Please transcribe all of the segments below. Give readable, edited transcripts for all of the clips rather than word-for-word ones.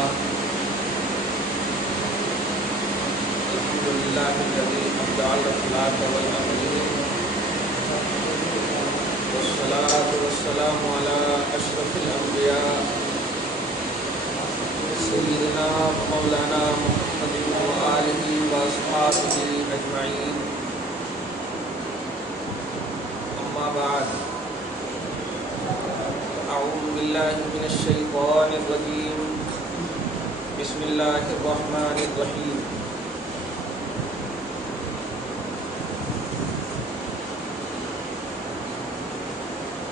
لله الحمد لله الذي أبدع الأخلاق والأمر والصلاة والسلام على أشرف الأنبياء سيدنا مولانا محمد وآله وأصحابه أجمعين أما بعد أعوذ بالله من الشيطان الرجيم بسم الله الرحمن الرحيم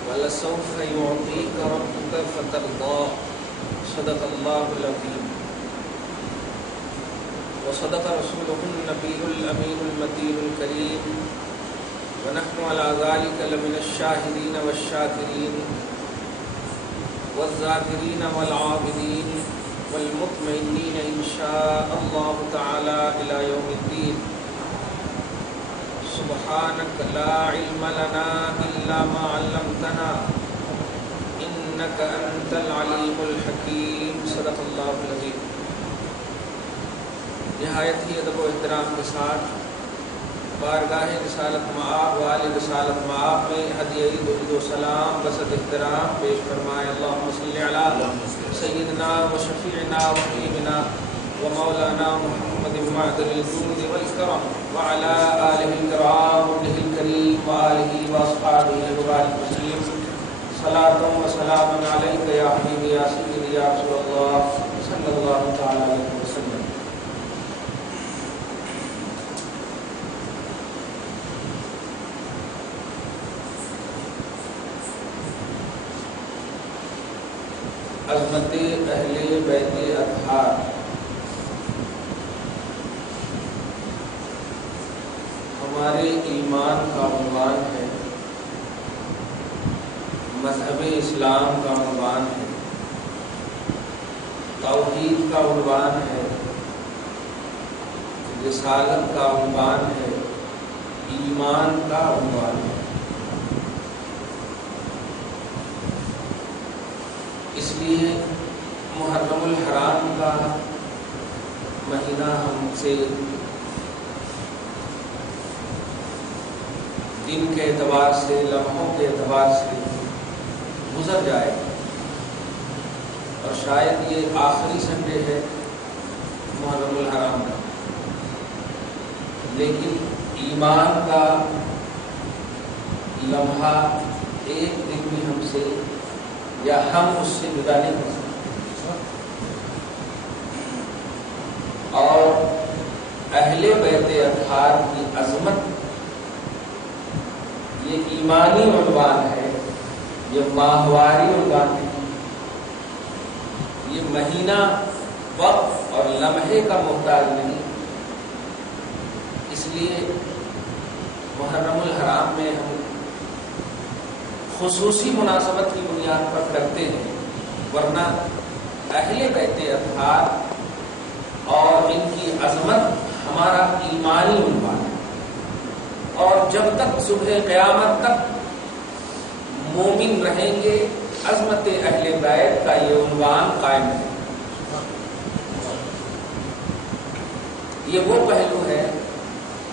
وَلَسَوْفَ يُعْطِيكَ رَبُّكَ فَتَرْضَىٰ صدق الله العظيم وصدق رسوله النبي الأمين المتين الكريم ونحن على ذلك لمن الشاهدين والشاكرين والذاكرين والعابدين والمطمئنين إن شاء الله تعالى إلى يوم الدين سبحانك لا علم لنا إلا ما علمتنا إنك أنت العليم الحكيم صدق الله العظيم. نہایت ہی ادب و احترام کے ساتھ بارگاہ رسالت مآب وآل رسالت مآب میں ہدیہ درود و سلام بسط احترام پیش فرمائے. اللہم صلی علی سیدنا و شفیعنا و حبیبنا و مولانا محمد معدن الجود والکرم وعلى آلہ الکرام وابنہ الکریم وآلہ واصحابہ وبارک وسلم. صلاۃ و سلام علیک یا حبیبی یا سیدی یا رسول اللہ صلی اللہ تعالی علیہ وسلم. عظمت اہل بیت اطہار ہمارے ایمان کا عنوان ہے، مذہب اسلام کا عنوان ہے، توحید کا عنوان ہے، رسالت کا عنوان ہے، ایمان کا عنوان ہے. اس لیے محرم الحرام کا مہینہ ہم سے دن کے اعتبار سے، لمحوں کے اعتبار سے گزر جائے اور شاید یہ آخری سنڈے ہے محرم الحرام کا، لیکن ایمان کا لمحہ ایک دن بھی ہم سے یا ہم اس سے جدا نہیں ہو سکتے. اور اہل بیت اطہار کی عظمت یہ ایمانی عنوان ہے، یہ ماہواری عنوان ہے، یہ مہینہ وقت اور لمحے کا محتاج نہیں. اس لیے محرم الحرام میں ہم خصوصی مناسبت کی بنیاد پر کرتے ہیں، ورنہ اہل بیت اطہار اور ان کی عظمت ہمارا ایمانی عنوان ہے، اور جب تک صبح قیامت تک مومن رہیں گے عظمت اہل بیت کا یہ عنوان قائم ہے. یہ وہ پہلو ہے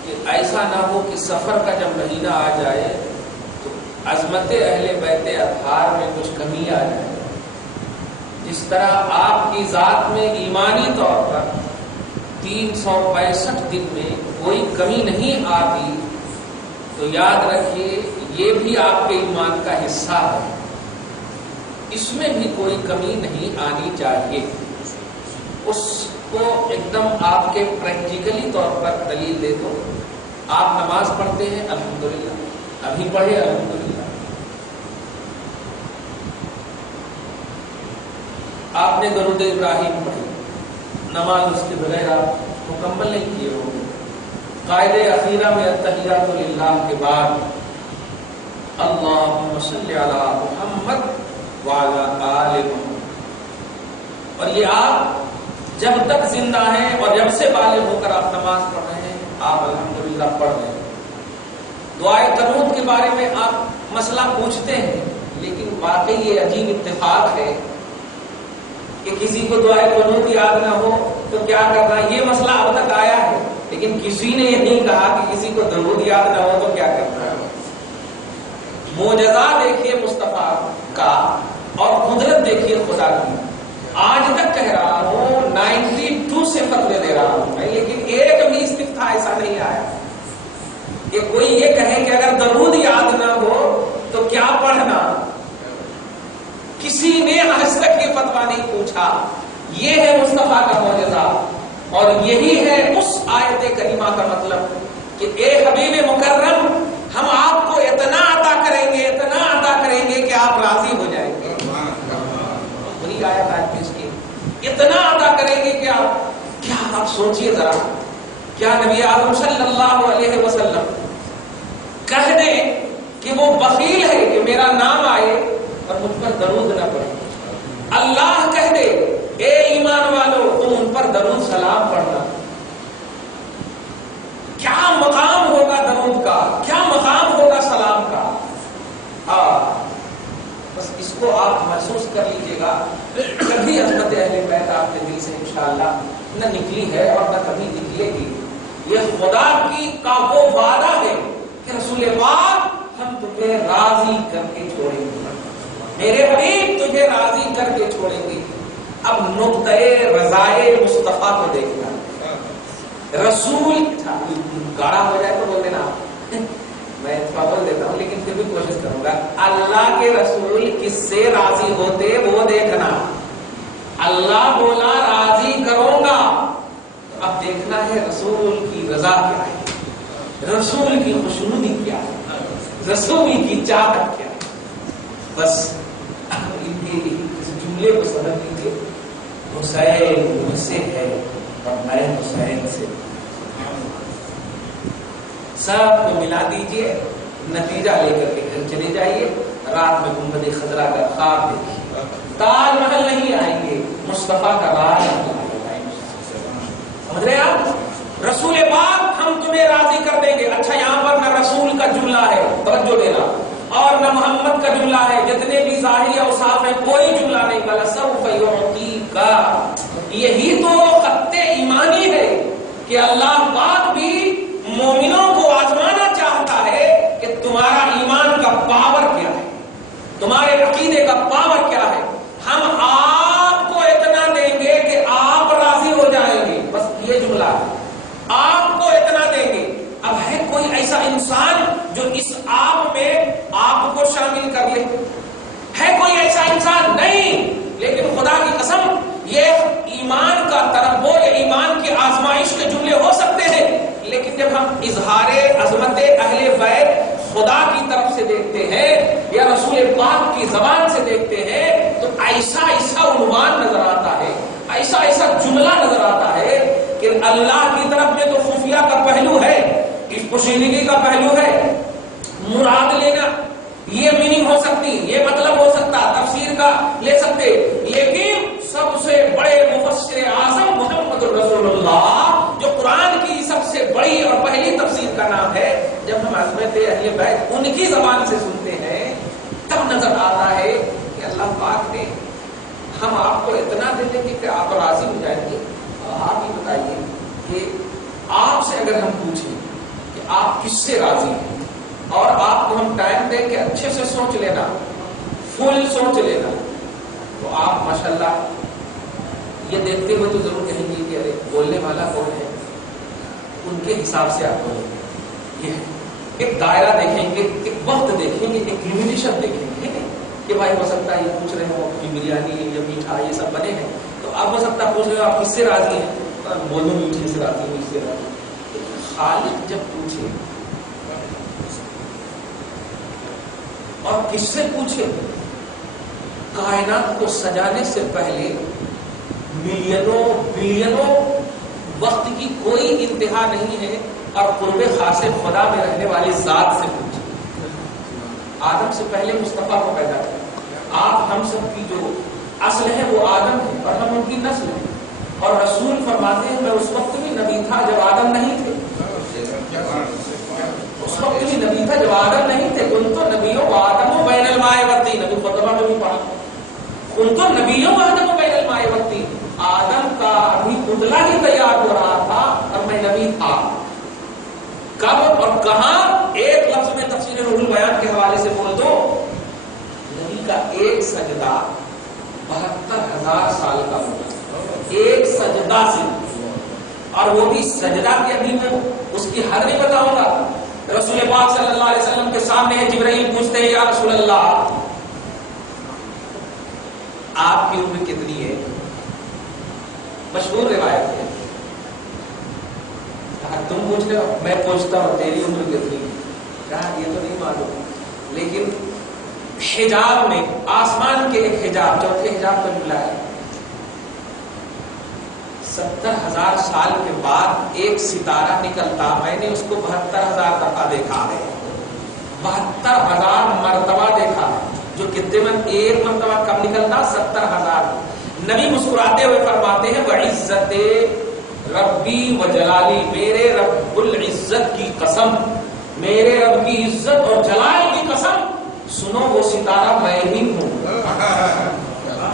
کہ ایسا نہ ہو کہ سفر کا جب مہینہ آ جائے عظمت اہل بیت اطہار میں کچھ کمی آ جائے. جس طرح آپ کی ذات میں ایمانی طور پر 365 دن میں کوئی کمی نہیں آتی، تو یاد رکھیے یہ بھی آپ کے ایمان کا حصہ ہے، اس میں بھی کوئی کمی نہیں آنی چاہیے. اس کو ایک دم آپ کے پریکٹیکلی طور پر دلیل دے دو. آپ نماز پڑھتے ہیں الحمدللہ، ابھی پڑھے الحمدللہ. آپ نے درود ابراہیم پڑھی، نماز اس کے بغیر آپ مکمل نہیں کیے ہوں گے. قاعدہ اخیرہ میں التحیات للہ کے بعد اللہم صلی علی محمد وعلی آل محمد، اور یہ آپ جب تک زندہ ہیں اور جب سے بالغ ہو کر آپ نماز پڑھ رہے ہیں آپ الحمدللہ پڑھ رہے ہیں. دعائے قنوت کے بارے میں آپ مسئلہ پوچھتے ہیں، لیکن واقعی یہ عجیب اتفاق ہے کہ کسی کو دعائے قنوت یاد نہ ہو تو کیا کرنا. یہ مسئلہ اب تک آیا ہے لیکن کسی نے یہ نہیں کہا کہ کسی کو درود یاد نہ ہو تو کیا کرنا ہے. معجزہ دیکھیے مصطفیٰ کا اور قدرت دیکھیے خدا کی. آج تک کہہ رہا ہوں 92 سے فتوے دے رہا ہوں میں, لیکن ایک بھی استفتاء ایسا نہیں آیا کہ کوئی یہ کہے کہ اگر درود یاد نہ ہو تو کیا پڑھنا. کسی نے آج تک یہ فتویٰ نہیں پوچھا. یہ ہے مصطفیٰ کا معجزہ اور یہی ہے اس آیت کریمہ کا مطلب کہ اے حبیب مکرم ہم آپ کو اتنا عطا کریں گے, اتنا عطا کریں گے کہ آپ راضی ہو جائیں گے. وہی آیت آج پیش کی, اتنا عطا کریں گے کہ آپ سوچئے ذرا, کیا نبی اعظم صلی اللہ علیہ وسلم کہہ دیں کہ وہ بخیل ہے کہ میرا نام آئے اور مجھ پر درود نہ پڑے. اللہ کہہ دے اے ایمان والو تم ان پر درود سلام پڑھنا. کیا مقام ہوگا درود کا, کیا مقام ہوگا سلام کا. بس اس کو آپ محسوس کر لیجئے گا. کبھی عظمت اہل بیت آپ کے دل سے انشاءاللہ نہ نکلی ہے اور نہ کبھی نکلے گی. یہ خدا کی کا وہ وعدہ ہے کہ رسول پاک ہم تمہیں راضی کر کے چھوڑیں گے, میرے حبیب تجھے راضی کر کے چھوڑیں گے. اب نقطۂ رضائے مصطفیٰ کو دیکھنا. رسول گاڑا ہو جائے تو بول دینا, میں بول دیتا ہوں لیکن پھر بھی کوشش کروں گا. اللہ کے رسول کس سے راضی ہوتے وہ دیکھنا. اللہ بولا راضی کروں گا, اب دیکھنا ہے رسول کی رضا کیا ہے, رسول کی خوشنودی کیا ہے, رسول کی چاہت کیا ہے. بس ان کے اس جملے کو سمجھ لیجیے, حسین مجھ سے ہے اور میں حسین سے. سب کو ملا دیجئے, نتیجہ لے کر کے گھر چلے جائیے. رات میں گنبد خضرا کا خواب دیکھیے. تاج محل نہیں آئیں گے, مصطفیٰ کا راج سمجھ رہے آپ. رسول پاک ہم تمہیں راضی کر دیں گے. اچھا یہاں پر نہ رسول کا جملہ ہے, توجہ دینا, اور نہ محمد کا جملہ ہے. جتنے بھی ظاہری اوصاف ہیں کوئی جملہ نہیں. بلسوف یعطیک, یہی تو خط ایمانی ہے کہ اللہ پاک بھی مومنوں کو آزمانا چاہتا ہے کہ تمہارا ایمان کا پاور کیا ہے, تمہارے عقیدے کا پاور کیا ہے. ہم آپ کو اتنا دیں گے کہ آپ راضی ہو جائیں گے. بس یہ جملہ ہے, آپ کو اتنا دیں گے. اب ہے کوئی ایسا انسان جو اس آپ میں آپ کو شامل کر لے؟ ہے کوئی ایسا انسان؟ نہیں. لیکن خدا کی قسم یہ ایمان کا تنبؤ, ایمان کی آزمائش کے جملے ہو سکتے ہیں, لیکن جب ہم اظہار عظمت اہل بیت خدا کی طرف سے دیکھتے ہیں یا رسول پاک کی زبان سے دیکھتے ہیں تو ایسا ایسا عنوان نظر آتا ہے, ایسا ایسا جملہ نظر آتا ہے کہ اللہ کی طرف میں تو خفیہ کا پہلو ہے, اس پوشیدگی کا پہلو ہے. مراد لینا یہ میننگ ہو سکتی, یہ مطلب ہو سکتا, تفسیر کا لے سکتے, لیکن سب سے بڑے مفسر اعظم محمد رسول اللہ جو قرآن کی سب سے بڑی اور پہلی تفسیر کا نام ہے, جب ہم عظمت اہل بیت ان کی زبان سے سنتے ہیں تب نظر آتا ہے کہ اللہ پاک نے ہم آپ کو اتنا دے دیں گے کہ آپ راضی ہو جائیں گے. آپ ہی بتائیے کہ آپ سے اگر ہم پوچھیں کہ آپ کس سے راضی ہیں اور آپ کو ہم ٹائم دیں کہ اچھے سے سوچ لینا, فل سوچ لینا, تو آپ ماشاءاللہ یہ دیکھتے ہوئے تو ضرور کہیں گے کہ ارے بولنے والا کون ہے, ان کے حساب سے آپ بولیں گے. یہ ایک دائرہ دیکھیں گے, ایک وقت دیکھیں گے, ایک لمیٹیشن دیکھیں گے کہ بھائی ہو سکتا ہے یہ پوچھ رہے ہو کہ بریانی یا میٹھا یہ سب بنے ہیں, تو آپ ہو سکتا ہے پوچھ رہے ہو آپ کس سے راضی ہیں, بولو میٹھے سے راضی ہوں, اس سے راضی. خالق جب پوچھے اور کس سے پوچھے, کائنات کو سجانے سے پہلے ملینوں بلینوں وقت کی کوئی انتہا نہیں ہے, اور قرب خاص خدا میں رہنے والی ذات سے پوچھے. آدم سے پہلے مصطفیٰ کو پیدا کیا. آپ ہم سب کی جو اصل ہے وہ آدم ہے اور ہم ان کی نسل ہیں, اور رسول فرماتے ہیں میں اس وقت بھی نبی تھا جب آدم نہیں تھے, اس وقت بھی نبی تھا جب آدم نہیں تھے. ان تو نبیوں آدم و بین الماء والطین, نبی خطبہ میں بھی پڑھا, ان تو نبیوں آدم و بین الماء والطین. سجدہ 72,000 سال کا ہوگا، ایک سجدہ سے، اور وہ بھی سجدہ کی ابھی میں اس کی حد نہیں بتاؤں گا۔ رسول پاک صلی اللہ علیہ وسلم کے سامنے جبرائیل پوچھتے ہیں یا رسول اللہ آپ کی عمر کتنی ہے؟ مشہور روایت ہے، تم پوچھ رہے ہو، میں پوچھتا ہوں تیری عمر کتنی ہے؟ کہا یہ تو نہیں معلوم، لیکن حجاب میں آسمان کے ایک حجاب، چوتھے حجاب پر ملا ہے، 70,000 سال کے بعد ایک ستارہ نکلتا، میں نے اس کو 72,000 دفعہ دیکھا ہے، 72,000 مرتبہ دیکھا ہے، جو کتنے میں ایک مرتبہ کب نکلتا؟ 70,000۔ نبی مسکراتے ہوئے فرماتے ہیں وعزت ربی و جلالی، میرے رب العزت کی قسم، میرے رب کی عزت اور جلال کی قسم، سنو وہ ستارہ میں ہی ہوں،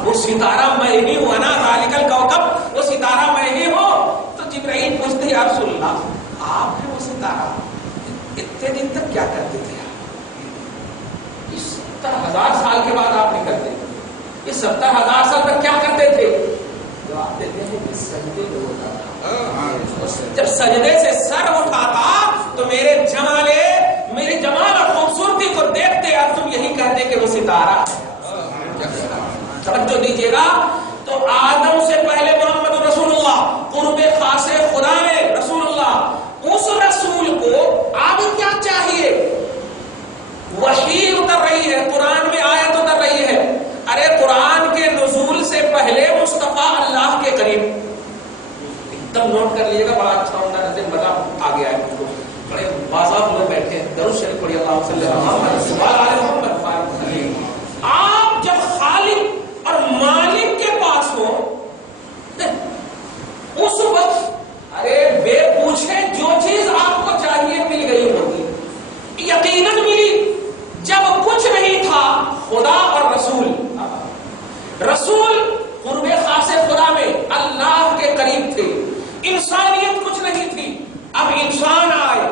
وہ ستارہ میں ہی ہوں، انا ذالک الکوکب، وہ ستارہ میں ہی ہوں۔ تو جبرائیل پوچھتے ہیں یا رسول اللہ آپ نے وہ ستارہ اتنے دن تک کیا کرتے تھے؟ 70,000 سال کے بعد آپ نہیں کرتے، یہ 70,000 سال تک کیا کرتے تھے؟ جو آپ دیکھتے ہیں کہ سجدے میں ہوتا تھا، جب سجدے سے سر اٹھاتا تو میرے جمال اور خوبصورتی کو دیکھتے اور تم یہی کہتے کہ وہ ستارہ ہے۔ توجہ دیجیے گا، تو آدم سے پہلے محمد رسول اللہ، قرب خاص خدا میں رسول اللہ، اس رسول کو اب کیا چاہیے؟ وحی اتر رہی ہے، قرآن میں آیت اتر رہی ہے۔ ارے قرآن کے نزول سے پہلے مصطفیٰ اللہ کے قریب، ایک دم نوٹ کر لیجیے گا، بڑا اچھا ہوتا ہے، مزہ آ گیا ہے مجھ کو، بڑے باضابط لوگ بیٹھے ہیں، درود شریف پڑھیے اللہ صلی اللہ علیہ وسلم۔ آپ جب خالق اور مالک کے پاس ہو اس وقت ارے بے پوچھے جو چیز آپ کو چاہیے مل گئی ہوتی، یقیناً ملی۔ جب کچھ نہیں تھا خدا اور رسول قرب خاص خدا میں اللہ کے قریب تھے، انسانیت کچھ نہیں تھی، اب انسان آئے،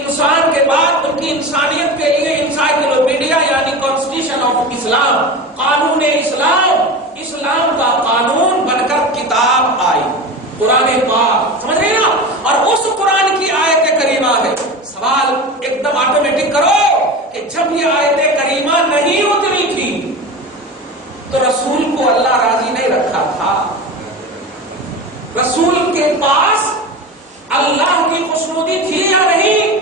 انسان کے بعد ان کی انسانیت کے لیے انسائکلوپیڈیا یعنی کانسٹیٹیوشن آف اسلام، قانون اسلام کا قانون بن کر کتاب آئی، قرآن پاک، سمجھ رہے نا؟ اور اس قرآن کی آیت کریمہ ہے۔ سوال ایک دم آٹومیٹک کرو کہ جب یہ آیت کریمہ نہیں اتری تھی تو رسول کو اللہ راضی نہیں رکھا تھا، رسول کے پاس اللہ کی خوشنودی تھی یا نہیں؟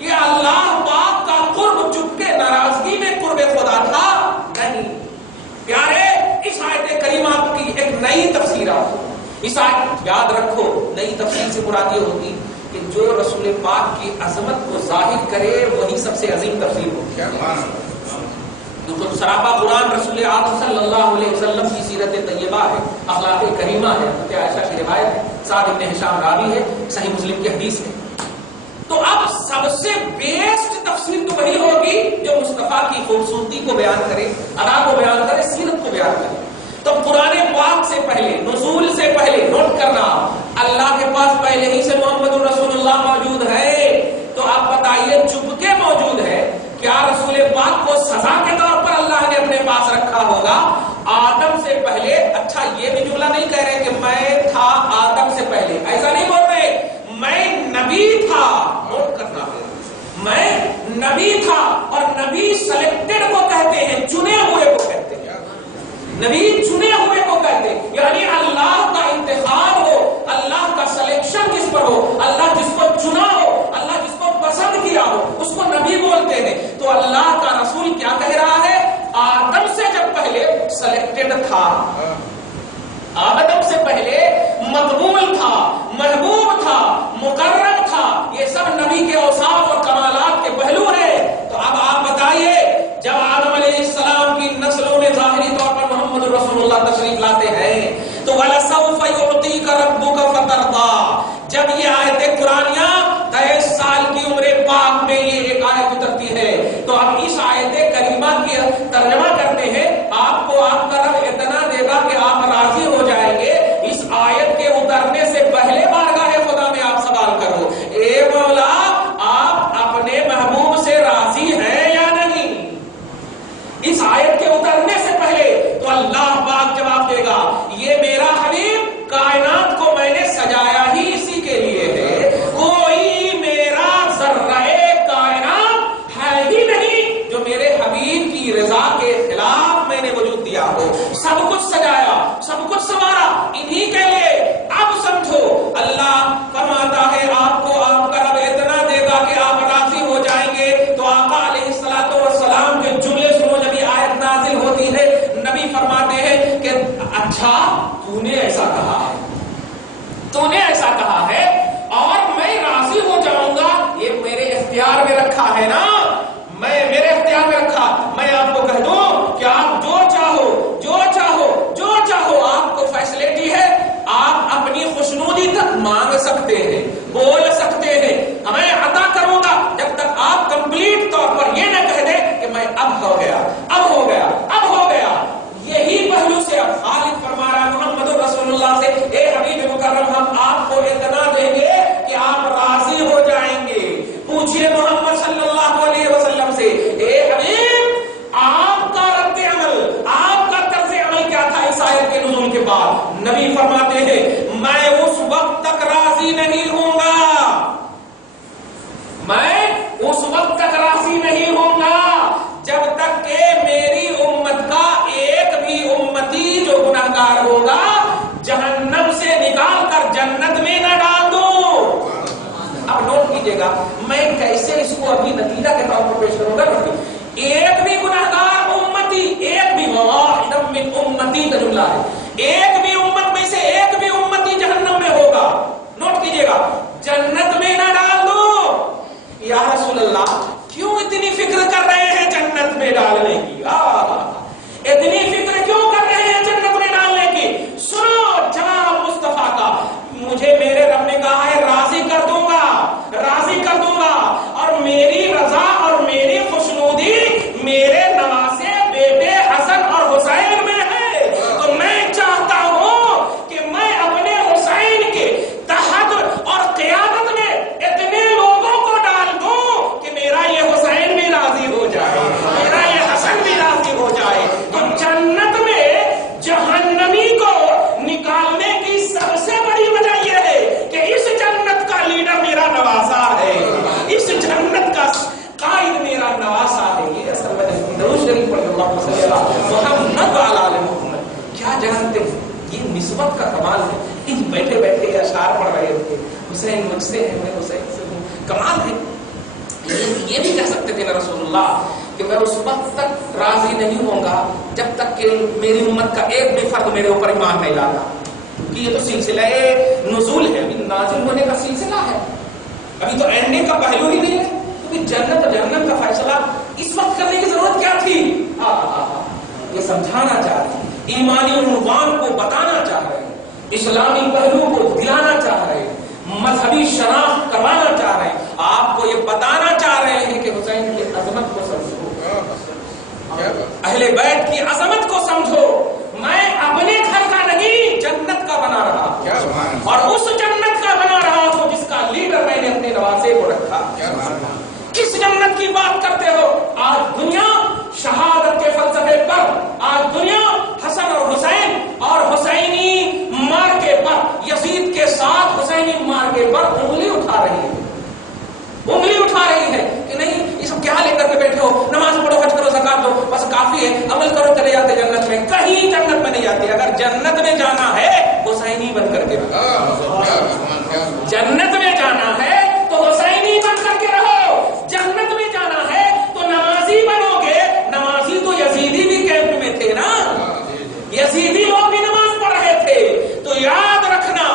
یہ اللہ پاک کا قرب چپ کے ناراضگی میں قرب خدا تھا؟ نہیں پیارے، اس آیت کریمہ کی ایک نئی تفسیر ہے۔ اس آیت یاد رکھو، نئی تفسیر سے مراد یہ ہوتی کہ جو رسول پاک کی عظمت کو ظاہر کرے وہی سب سے عظیم تفسیر ہوتی ہے۔ بالکل سراپا قرآن رسول اعظم صلی اللہ علیہ وسلم کی سیرت طیبہ ہے، اخلاق کریمہ ہے، حضرت عائشہ کی روایت ہے، سعد بن ہشام راوی ہے، صحیح مسلم کی حدیث ہے۔ تو اب سب سے بیسٹ تفسیر تو وہی ہوگی جو مصطفیٰ کی خوبصورتی کو بیان کرے، ادا کو بیان کرے، سیرت کو بیان کرے۔ تو قرآن پاک سے پہلے، نزول سے پہلے، نوٹ کرنا، اللہ کے پاس پہلے ہی سے محمد رسول اللہ موجود ہے، تو آپ بتائیے چپکے موجود ہے، کیا رسول پاک کو سزا کے طور پر اللہ نے اپنے پاس رکھا ہوگا؟ آدم سے پہلے، اچھا یہ بھی جملہ نہیں کہہ رہے کہ میں تھا آدم سے پہلے، ایسا نہیں بول رہے، میں نبی تھا، نوٹ کرنا، میں نبی تھا، اور نبی سلیکٹڈ کو کہتے ہیں، چنے ہوئے کو کہتے ہیں، نبی چنے ہوئے کو کہتے ہیں، یعنی اللہ کا انتخاب ہو، اللہ کا سلیکشن جس پر ہو، اللہ جس کو چنا ہو، اللہ جس کو پسند کیا ہو، اس کو نبی بولتے ہیں۔ تو اللہ کا رسول کیا کہہ رہا ہے؟ آدم سے جب پہلے سلیکٹڈ تھا، آدم سے پہلے مقبول تھا، محبوب تھا، مقرب تھا، یہ سب نبی کے اوصاف اور کمالات کے پہلو ہیں۔ تو اب آپ بتائیے، جب آدم علیہ السلام کی نسلوں میں ظاہری طور پر محمد رسول اللہ تشریف لاتے ہیں تو وَلَسَوْفَ يُعْطِيكَ رَبُّكَ فَتَرْضَىٰ، جب یہ آیت قرآنیہ 23 سال کی عمر پاک میں یہ ایک آیت اترتی ہے، تو اب اس آیت کریمہ کی ترجمہ کرتے ہیں، آپ کو آپ کا رب اتنا دے گا کہ آپ راضی ہو جائیں گے۔ اس آیت کے اترنے سے پہلے بارگاہ خدا میں آپ سوال کرو، اے مولا آپ اپنے محبوب سے راضی ہیں یا نہیں؟ اس آیت کے اترنے سے پہلے ایسا کہا ہے, تو نے ایسا کہا ہے, اور میں راضی ہو جاؤں گا, یہ میرے اختیار میں رکھا ہے نا, میں میرے اختیار میں رکھا. میں آپ کو کہہ دوں کہ آپ جو چاہو جو چاہو جو چاہو, آپ کو فیسلٹی ہے, آپ اپنی خوشنودی تک مانگ سکتے ہیں, بول سکتے ہیں, میں عطا کروں گا, جب تک آپ کمپلیٹ طور پر یہ نہ کہہ دیں کہ میں اب ہو گیا اب ہو گیا اب ہو گیا. یہی پہلو سے اب خالد فرما رہا محمد رسول اللہ سے, اے حبیب مکرم, ہم آپ کو اتنا دیں گے کہ آپ راضی ہو جائیں گے. پوچھئے محمد صلی اللہ علیہ وسلم سے, اے حبیب آپ کا رد عمل, آپ کا طرز عمل کیا تھا اس آیت کے نزول کے بعد؟ نبی فرماتے ہیں, میں اس وقت تک راضی نہیں ہوں گا, میں اس وقت تک راضی نہیں ہوں گا جب تک کہ میری امت کا ایک بھی امتی جو گناہگار ہوگا جہنم سے نکال کر جنت میں نہ ڈال دوں. اب نوٹ کیجئے گا, میں کیسے اس کو ابھی نتیجہ کے طور پر پیش کروں گا. ایک بھی گناہگار امتی, ایک بھی واحد من امتی کا جملہ ہے, ایک بھی امت میں سے ایک بھی امتی جہنم میں ہوگا. نوٹ کیجئے گا, جنت میں نہ ڈال دو. یا رسول اللہ کیوں اتنی فکر کر رہے ہیں جنت میں ڈالنے کی, اتنی فکر کیوں کر رہے ہیں جنت میں ڈالنے کی؟ سنو جناب مصطفیٰ کا, مجھے میرے رب نے کہا ہے راضی کر دوں گا, راضی کر دوں گا, اور میری رضا اور میری خوشنودی میرے نواسے بیٹے حسن اور حسین میں ہے. تو میں چاہتا ہوں کہ میں اپنے حسین کے تحت اور قیادت میں اتنے لوگوں کو ڈال دوں کہ میرا یہ حسین بھی راضی ہو جائے, میرا یہ حسن بھی راضی ہو جائے. تو جنت میں جہنمی کو نکالنے کی سب سے بڑی وجہ یہ ہے کہ اس جنت کا لیڈر میرا نواسا ہے, اس جنت کا قائد میرا نواسا ہے. یہ اصل وجہ درود شریف پڑھ اللہ صلی اللہ محمد وعلی آل محمد. کیا جانتے ہیں یہ نسبت کا کمال ہے. بیٹھے بیٹھے اشعار پڑھ رہے تھے, حسین مجھ سے ہے, میں حسین سے ہوں. کمال ہے. یہ بھی کہہ سکتے تھے نا رسول اللہ کہ میں اس وقت تک راضی نہیں ہوں گا جب تک کہ میری امت کا ایک بھی فرد میرے اوپر ایمان نہیں لاتا. کیونکہ یہ تو سلسلہ نزول ہے, ابھی نازل ہونے کا سلسلہ ہے, ابھی تو اینڈنگ کا پہلو ہی نہیں ہے. تو جنت اور جہنم کا فیصلہ اس وقت کرنے کی ضرورت کیا تھی؟ یہ سمجھانا چاہ رہے ہیں, ایمانی عنوان کو بتانا چاہ رہے ہیں, اسلامی پہلو کو دلانا چاہ رہے ہیں, مذہبی شناخت کروانا چاہ رہے ہیں, آپ کو یہ بتانا چاہ رہے ہیں کہ حسین کی عظمت کو سمجھو, اہل بیت کی عظمت کو سمجھو. میں اپنے گھر کا نہیں جنت کا بنا رہا, اور اس جنت کا بنا رہا ہوں جس کا لیڈر میں نے اپنے نواسے کو رکھا. کس جنت کی بات کرتے ہو؟ آج دنیا شہادت کے فلسفے پر, آج دنیا حسن اور حسین اور حسینی مارکے پر, یزید کے ساتھ حسینی مارکے پر انگلی اٹھا رہی ہے, انگلی اٹھا رہی ہے کہ نہیں یہ سب کیا لے کر کے بیٹھے ہو, نماز پڑھو, حج کرو, زکات دو, بس کافی ہے, عمل کرو, چلے جاتے جنت میں. کہیں جنت میں نہیں جاتے. اگر جنت میں جانا ہے حسینی بن کر کے رہو, جنت میں جانا ہے تو حسینی بن کر کے رہو. جنت میں جانا ہے تو نمازی بنو گے. نمازی تو یزیدی بھی کیمپ میں تھے نا, یزیدی لوگ بھی نماز پڑھ رہے تھے. تو یاد رکھنا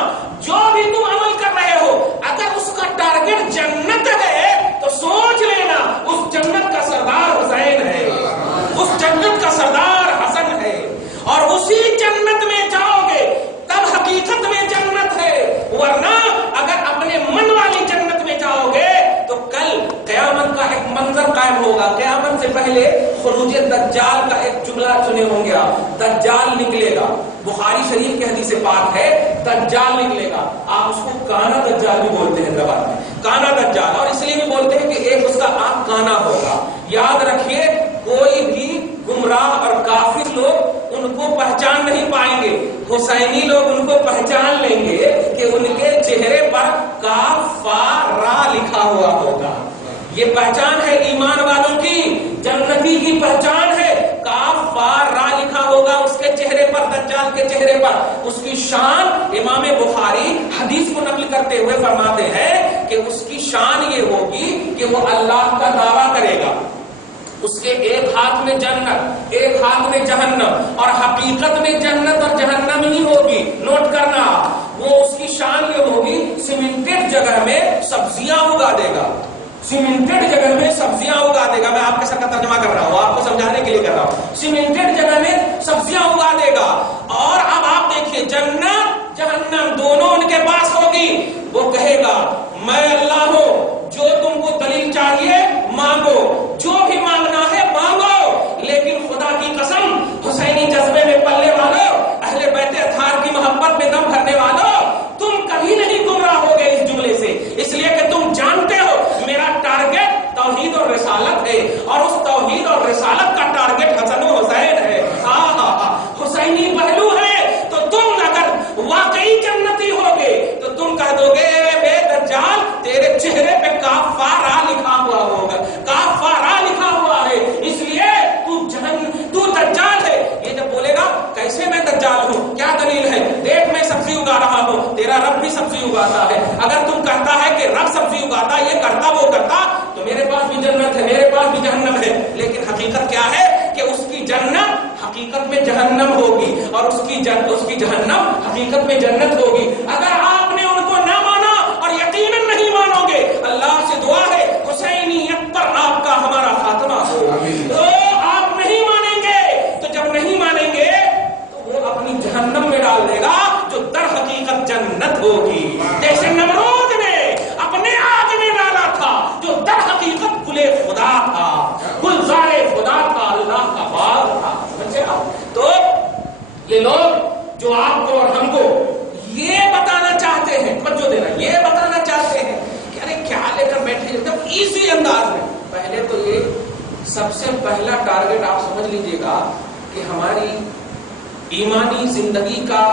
جو بھی تم عمل کر رہے ہو اگر اس کا ٹارگٹ جنت ہے تو سوچ لینا اس جنت کا سردار حسین ہے, اس جنت کا سردار حسن ہے, اور اسی جنت میں جاؤ گے تب حقیقت میں جنت ہے. ورنہ اگر اپنے من والی جنت میں جاؤ گے تو کل قیامت کا ایک منظر قائم ہوگا. قیامت سے پہلے خروج دجال کا ایک جملہ سنے ہوں گے آپ, دجال نکلے گا. بخاری شریف کی حدیث پاک ہے دجال نکلے گا. آپ اس کو کانا دجال بھی بولتے ہیں حیدرآباد میں, کانا دجال, اور اس لیے بھی بولتے ہیں کہ ایک اس کا آنکھ کانا ہوگا. یاد رکھیے کوئی بھی گمراہ اور کافر لوگ ان کو پہچان نہیں پائیں گے, حسینی لوگ ان کو پہچان لیں گے کہ ان کے چہرے پر کاف فا را لکھا ہوا ہوگا. یہ پہچان ہے ایمان والوں کی, جنتی کی پہچان ہے. کاف فا را لکھا ہوگا اس کے چہرے پر, دجال کے چہرے پر. اس کی شان امام بخاری حدیث کو نقل کرتے ہوئے فرماتے ہیں کہ اس کی شان یہ ہوگی کہ وہ اللہ کا دعویٰ کرے گا, اس کے ایک ہاتھ میں جنت ایک ہاتھ میں جہنم، اور حقیقت میں جنت اور جہنم ہی ہوگی. نوٹ کرنا، وہ اس کی شان یہ ہوگی سیمنٹڈ جگہ میں سبزیاں اگا دے گا، سیمنٹڈ جگہ میں سبزیاں اگا دے گا. میں آپ کے سر کا ترجمہ کر رہا ہوں، آپ کو سمجھانے کے لیے کر رہا ہوں. سیمنٹڈ جگہ میں سبزیاں اگا دے گا. اور اب آپ دیکھیے جنت جہنم دونوں ان کے پاس ہوگی. وہ کہے گا میں اللہ ہوں، جو تم کو دلیل چاہیے مانگو، جو بھی مانگنا ہے مانگو. لیکن خدا کی قسم، حسینی جذبے میں پلنے والوں، اہل بیت اطہار کی محبت میں دم بھرنے والوں، تم کبھی نہیں گمراہ ہوگے اس جملے سے، اس لیے کہ تم جانتے ہو میرا ٹارگٹ توحید اور رسالت ہے، اور اس توحید اور رسالت کا ٹارگٹ حسن و حسین ہے. حسینی پہلو ہے. تو تم اگر واقعی جنتی ہوگے تو تم کہہ دو گے بے دجال تیرے چہرے پہ کافارہ لکھا ہوا ہوگا، کافارہ لکھا ہوا ہے، اس لیے تو دجال ہے. یہ جب بولے گا کیسے میں دجال ہوں، کیا دلیل ہے، دیکھ میں سبزی اگا رہا ہوں، تیرا رب بھی سبزی اگاتا ہے. اگر تم کہتا ہے کہ رب سبزی اگاتا، یہ کرتا وہ کرتا، تو میرے پاس بھی جنت ہے، میرے پاس بھی جہنم ہے. لیکن حقیقت کیا ہے کہ اس کی جنت حقیقت میں جہنم ہوگی، اور اس کی جہنم حقیقت میں جنت ہوگی. اگر آپ نے ان کو نہ مانا، اور یقیناً نہیں مانو گے، اللہ سے دعا ہے حسینیت پر آپ کا ہمارا خاتمہ ہو. تو آپ نہیں مانیں گے، تو جب نہیں مانیں گے تو وہ اپنی جہنم میں ڈال دے گا جو در حقیقت جنت ہوگی. جیسے نمرود نے اپنے آگ میں ڈالا تھا جو در حقیقت گل خدا تھا، گلزار خدا تھا، اللہ کا باغ تھا. سمجھے آپ؟ تو یہ لوگ جو آپ کو اور ہم کو یہ بتانا چاہتے ہیں، توجہ دینا، یہ بتانا چاہتے ہیں کہ ارے کیا لے کر بیٹھے ایک دم ایزی انداز میں. پہلے تو یہ سب سے پہلا ٹارگٹ آپ سمجھ لیجئے گا کہ ہماری ایمانی زندگی کا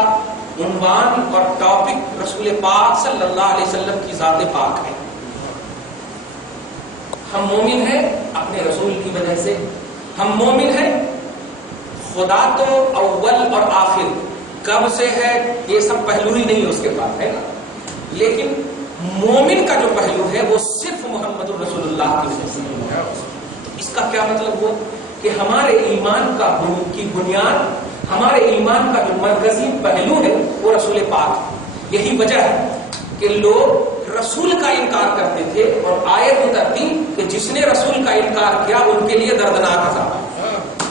عنوان اور ٹاپک رسول پاک صلی اللہ علیہ وسلم کی ذات پاک ہے. ہم مومن ہیں اپنے رسول کی وجہ سے، ہم مومن ہیں. خدا تو اول اور آخر کب سے ہے یہ سب پہلو ہی نہیں اس کے پاس ہے نا، لیکن مومن کا جو پہلو ہے وہ صرف محمد رسول اللہ کی وجہ سے. اس کا کیا مطلب ہوا کہ ہمارے ایمان کی بنیاد، ہمارے ایمان کا جو مرکزی پہلو ہے وہ رسول پاک ہے. یہی وجہ ہے کہ لوگ رسول کا انکار کرتے تھے، اور آیت اترتی کہ جس نے رسول کا انکار کیا ان کے لیے دردناک عذاب.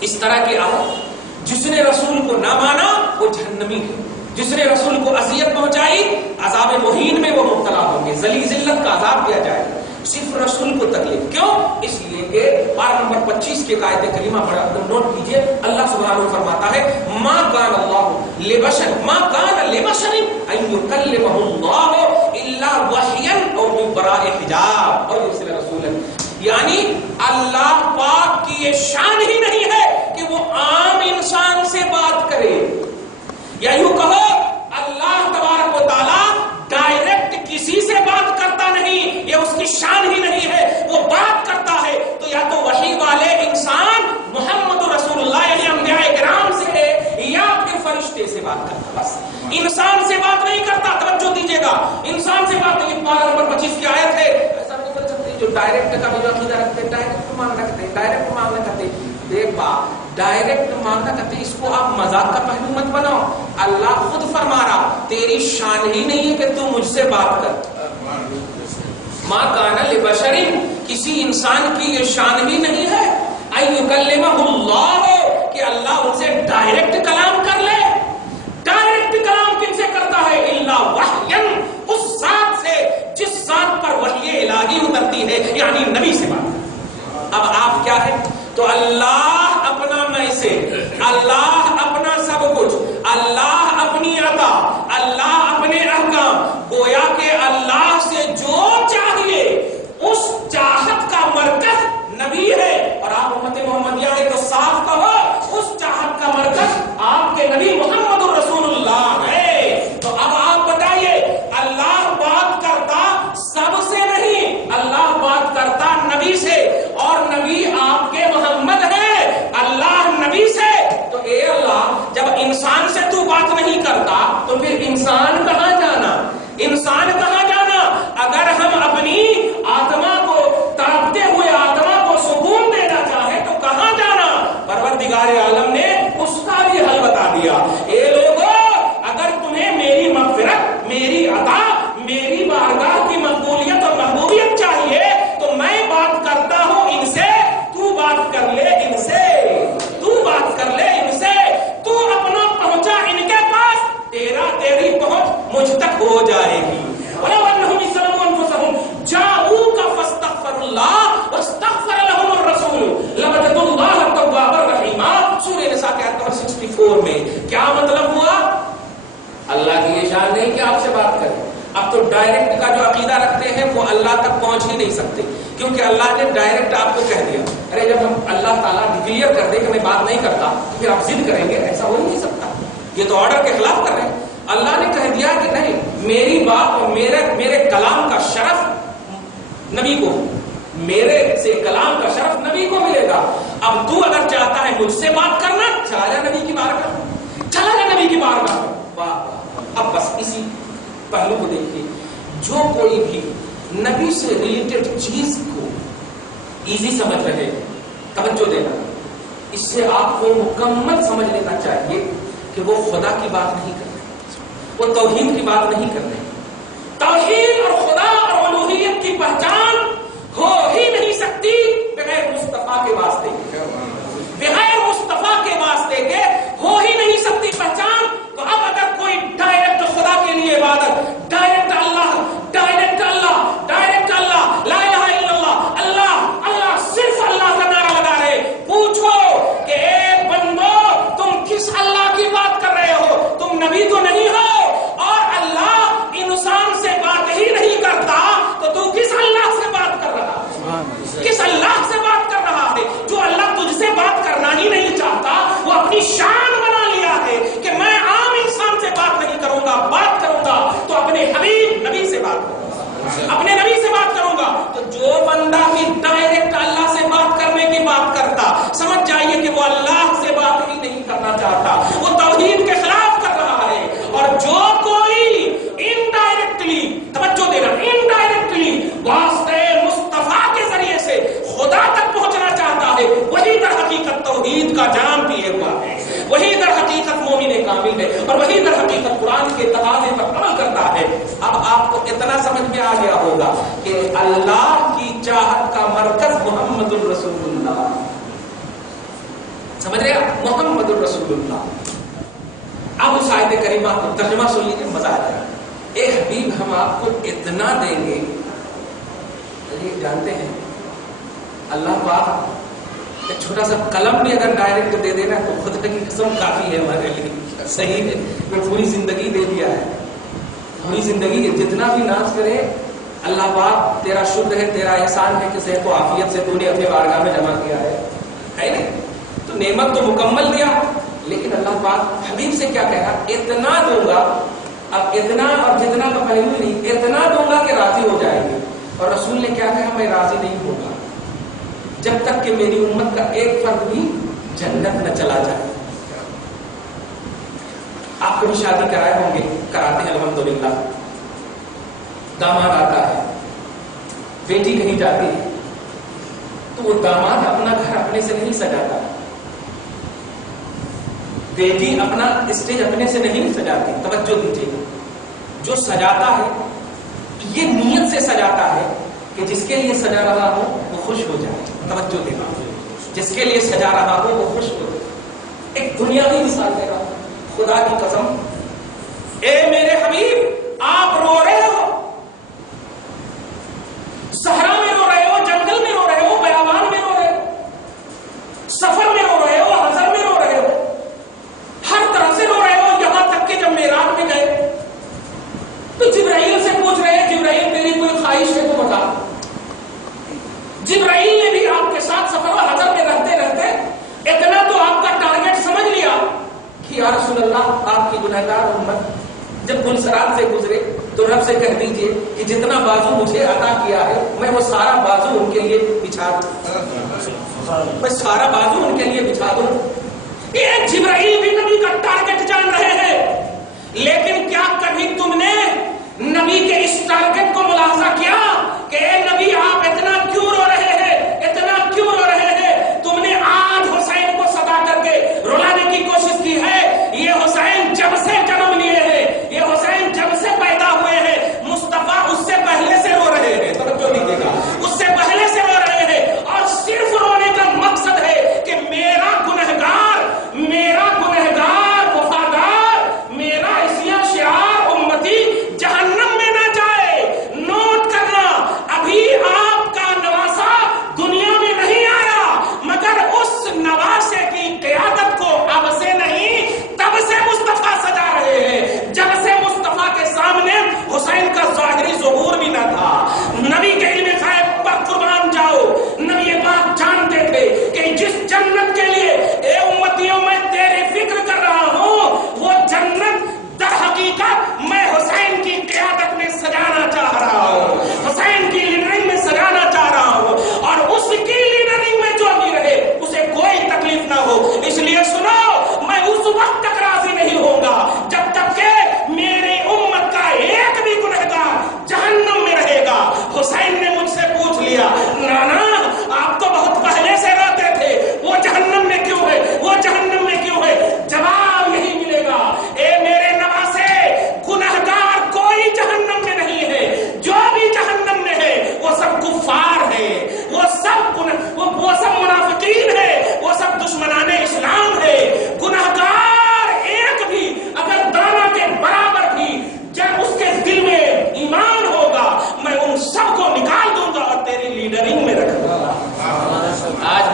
اس طرح کی آیت، جس نے رسول کو نہ مانا وہ جہنمی ہے، جس نے رسول کو اذیت پہنچائی عذاب مہین میں وہ مبتلا ہوں گے، ذلیل ذلت کا عذاب دیا جائے گا. صرف رسول کو تکلیف کیوں؟ اس لیے کہ پارہ نمبر 25 کے آیت کریمہ پڑھا نوٹ کیجئے. اللہ سبحانہ فرماتا ہے ما کان اللہ لبشر ان یکلمہ اللہ الا وحیا او من وراء حجاب اور یرسل رسولا. یعنی اللہ پاک کی یہ شان ہی نہیں ہے کہ وہ عام انسان سے بات کرے، یا یوں کہو اللہ تبارک و تعالی ڈائریکٹ کسی سے بات کرتا نہیں، یہ اس کی شان ہی نہیں ہے. وہ بات کرتا ہے تو یا تو وحی والے انسان محمد رسول اللہ یعنی انبیاء کرام سے ہے، یا پھر فرشتے سے بات کرتا. بس انسان سے بات نہیں کرتا. توجہ دیجیے گا، انسان سے بات نہیں. پارہ نمبر 25 کی آیت ہے. ایسا نہیں بول سکتے جو ڈائریکٹ کا بھی عقیدہ رکھتے ہیں، ڈائریکٹ مانگنا کرتے ہیں، ڈائریکٹ مانگنا کرتے ہیں. دیکھ بات ڈائریکٹ مانگنا کرتے، اس کو آپ مذاق کا پہلو مت بناؤ. اللہ خود فرما رہا تیری شان ہی نہیں ہے کہ تو مجھ سے بات کر. ما کان لبشر، کسی انسان کی یہ شان ہی نہیں ہے ان یکلمہ اللہ کہ اللہ ان سے ڈائریکٹ کلام کر لے. ڈائریکٹ کلام کن سے کرتا ہے؟ الا وحیا، اس ذات سے جس ذات پر وحی الہی اترتی ہے، یعنی نبی سے بات. اب آپ کیا ہے؟ تو اللہ اپنا میں سے، اللہ اپنا سب کچھ، اللہ اپنی عطا، اللہ اپنے احکام، گویا کہ اللہ سے جو چاہیے اس چاہت کا مرکز نبی ہے. اور آپ امت محمدیہ ہے تو صاف کہو اس چاہت کا مرکز آپ کے نبی محمد رسول اللہ ہے. تو اب آپ بتائیے اللہ بات کرتا سب سے نہیں، اللہ بات کرتا نبی سے، اور نبی آپ کے محمد ہے. اللہ نبی سے تو ایک مجھ تک ہو جائے گی. وَلَوْ أَنَّهُمْ إِذْ ظَلَمُوا أَنفُسَهُمْ جَاءُوكَ فَاسْتَغْفَرُوا اللَّهَ وَاسْتَغْفَرَ لَهُمُ الرَّسُولُ لَوَجَدُوا اللَّهَ تَوَّابًا رَحِيمًا. سورہ نساء کی آیت نمبر 64 میں کیا مطلب ہوا؟ اللہ کی یہ شان نہیں کہ آپ سے بات کریں. اب تو ڈائریکٹ کا جو عقیدہ رکھتے ہیں وہ اللہ تک پہنچ ہی نہیں سکتے، کیونکہ اللہ نے ڈائریکٹ آپ کو کہہ دیا. ارے جب ہم اللہ تعالیٰ ڈکلیئر کر دے کہ میں بات نہیں کرتا تو پھر آپ ضد کریں گے، ایسا ہو ہی نہیں سکتا. یہ تو آرڈر کے خلاف کر رہے ہیں. اللہ نے کہہ دیا کہ نہیں، میری بات اور میرے کلام کا شرف نبی کو، میرے سے کلام کا شرف نبی کو ملے گا. اب تو اگر چاہتا ہے مجھ سے بات کرنا، چلا جا نبی کی بارگاہ، چلا جا نبی کی بارگاہ. واہ. اب بس اسی پہلو کو دیکھیے، جو کوئی بھی نبی سے ریلیٹڈ چیز کو ایزی سمجھ رہے، توجہ دینا، اس سے آپ کو مکمل سمجھ لینا چاہیے کہ وہ خدا کی بات نہیں کر رہے، وہ توحید کی بات نہیں کر رہے. توحید اور خدا اور الوہیت کی پہچان ہو ہی نہیں سکتی بغیر مصطفیٰ کے واسطے، بغیر مصطفیٰ کے واسطے کے ہو ہی نہیں سکتی پہچان. تو اب اگر کوئی ڈائریکٹ خدا کے لیے عبادت، ڈائریکٹ اللہ، ڈائریکٹ اللہ، ڈائریکٹ اللہ، لا الہ الا اللہ، اللہ اللہ، صرف اللہ کا نعرہ لگا رہے، پوچھو کہ اے بندو تم کس اللہ کی بات کر رہے ہو؟ تم نبی تو نہیں ہو، اور اللہ انسان سے بات ہی نہیں کرتا، تو کس اللہ سے بات کر رہا ہے؟ کس اللہ سے بات کر رہا ہے؟ جو اللہ تجھ سے بات کرنا ہی نہیں چاہتا، وہ اپنی شان بنا لیا ہے کہ میں عام انسان سے بات نہیں کروں گا، بات کروں گا تو اپنے حبیب نبی سے بات کروں گا، اپنے نبی سے بات کروں گا. تو جو بندہ بھی ڈائریکٹ اللہ سے بات کرنے کی بات کرتا، سمجھ جائیے کہ وہ اللہ سے بات ہی نہیں کرنا چاہتا، وہ توحید کے خلاف کر رہا ہے. اور جو کوئی انڈائریکٹلی، توجہ دینا، انڈائریکٹلی واسطے مصطفیٰ کے ذریعے سے خدا تک پہنچنا چاہتا ہے، وہی در حقیقت توحید کا جام پیے ہوا ہے، وہی در حقیقت مومن کامل ہے، اور وہی در حقیقت قرآن کے تقاضے پر عمل کرتا ہے. اب آپ کو اتنا سمجھ میں آ گیا ہوگا کہ اللہ کی چاہت کا مرکز محمد الرسول اللہ. سمجھ رہے آپ؟ محمد الرسول اللہ. اب اس آیت کریمہ کو ترجمہ سن لیجیے، مزہ آ جائے. اے حبیب ہم آپ کو اتنا دیں گے. یہ جانتے ہیں اللہ پاک ایک چھوٹا سا قلم بھی اگر ڈائریکٹ دے دینا تو خود کی قسم کافی ہے ہمارے لیے. صحیح ہے، میں پوری زندگی دے دیا ہے، پوری زندگی جتنا بھی ناز کرے اللہ پاک تیرا شکر ہے، تیرا احسان ہے کہ صحت و عافیت سے تو نے اپنے بارگاہ میں جمع کیا ہے نہیں؟ تو نعمت تو مکمل دیا، لیکن اللہ پاک حبیب سے کیا کہا؟ اتنا دوں گا. اب اتنا اور جتنا کا پہلو نہیں، اتنا دوں گا کہ راضی ہو جائے گی. اور رسول نے کیا کہا؟ میں راضی نہیں ہوگا جب تک کہ میری امت کا ایک فرد بھی جنت نہ چلا جائے. آپ کو بھی شادی کرائے ہوں گے، کراتے ہیں الحمدللہ. داماد آتا ہے، بیٹی کہیں جاتی ہے تو وہ داماد اپنا گھر اپنے سے نہیں سجاتا، بیٹی اپنا اسٹیج اپنے سے نہیں سجاتی. توجہ دیجیے، جو سجاتا ہے یہ نیت سے سجاتا ہے کہ جس کے لیے سجا رہا ہو وہ خوش ہو جائے. توجہ دینا، جس کے لیے سجا رہا ہو وہ خوش ہو جائے. ایک دنیاوی مثال دے رہا ہوں، خدا کی قسم. اے میرے حبیب آپ رو رہے ہو، صحرا میں رو رہے ہو، جنگل میں رو رہے ہو، بیابان میں رو رہے ہو، سفر میں رو رہے ہو، حضر میں رو رہے ہو، ہر طرح سے رو رہے ہو. یہاں تک کہ جب معراج میں گئے تو جبرائیل سے پوچھ رہے ہیں، جبرائیل میری کوئی خواہش ہے تو بتا. جبرائیل نے بھی آپ کے ساتھ سفر و حضر میں رہتے رہتے اتنا تو آپ کا ٹارگٹ سمجھ لیا کہ یا رسول اللہ آپ کی گنہگار امت جب گلسرات سے گزرے تو رب سے کہہ دیجئے کہ جتنا بازو مجھے عطا کیا ہے میں وہ سارا بازو ان کے لیے بچھا دوں، میں سارا بازو ان کے لیے بچھا دوں. یہ جبرائیل بھی نبی کا ٹارگٹ جان رہے ہیں، لیکن کیا کبھی تم نے نبی کے اس ٹارگٹ کو ملاحظہ کیا کہ اے نبی آپ اتنا کیوں رو رہے ہیں، اتنا کیوں رو رہے ہیں؟ تم نے آج حسین کو صدا کر کے رلانے کی کوشش کی ہے. یہ حسین جب سے جنم لیے ہیں، یہ حسین جب سے پیدا ہوئے ہیں، مصطفیٰ اس سے پہلے سے رو رہے ہیں. توجہ دیجیے گا، اس سے پہلے سے رو رہے ہیں، اور صرف رونے کا مقصد ہے کہ میرا گنہگار وفادار، میرا اسیاں شعار امتی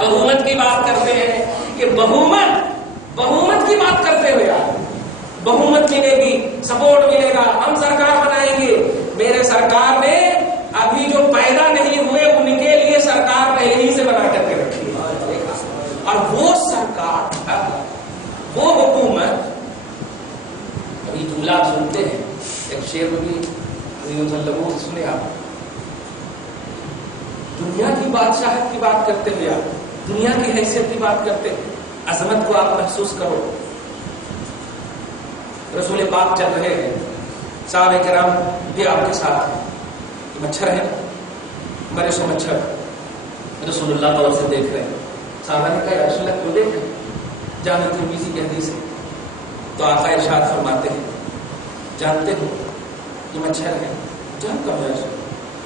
بہومت کی بات کرتے ہیں کہ بہومت کی بات کرتے ہوئے یار بہومت ملے گی، سپورٹ ملے گا، ہم سرکار بنائیں گے. میرے سرکار نے ابھی جو پیدا نہیں ہوئے ان کے لیے سرکار پہلے ہی سے بنا کر کے رکھی ہے. اور وہ سرکار، وہ حکومت، ابھی جملہ سنتے ہیں ایک شعر میں بھی سنے آپ، دنیا کی بادشاہت کی بات کرتے ہوئے آپ دنیا کی حیثیت کی بات کرتے ہیں، عظمت کو آپ محسوس کرو. رسول پاک چل رہے ہیں، صحابہ کرام بھی آپ کے ساتھ ہیں، مچھر ہیں، بڑے سے مچھر رسول اللہ طور سے دیکھ رہے ہیں. صحابہ نے کہا یا رسول اللہ کیوں دیکھ رہے ہیں؟ جامع ترمذی کی حدیث ہے. تو آقا ارشاد فرماتے ہیں جانتے ہو یہ مچھر ہے؟ جانتا ہوں یا رسول اللہ.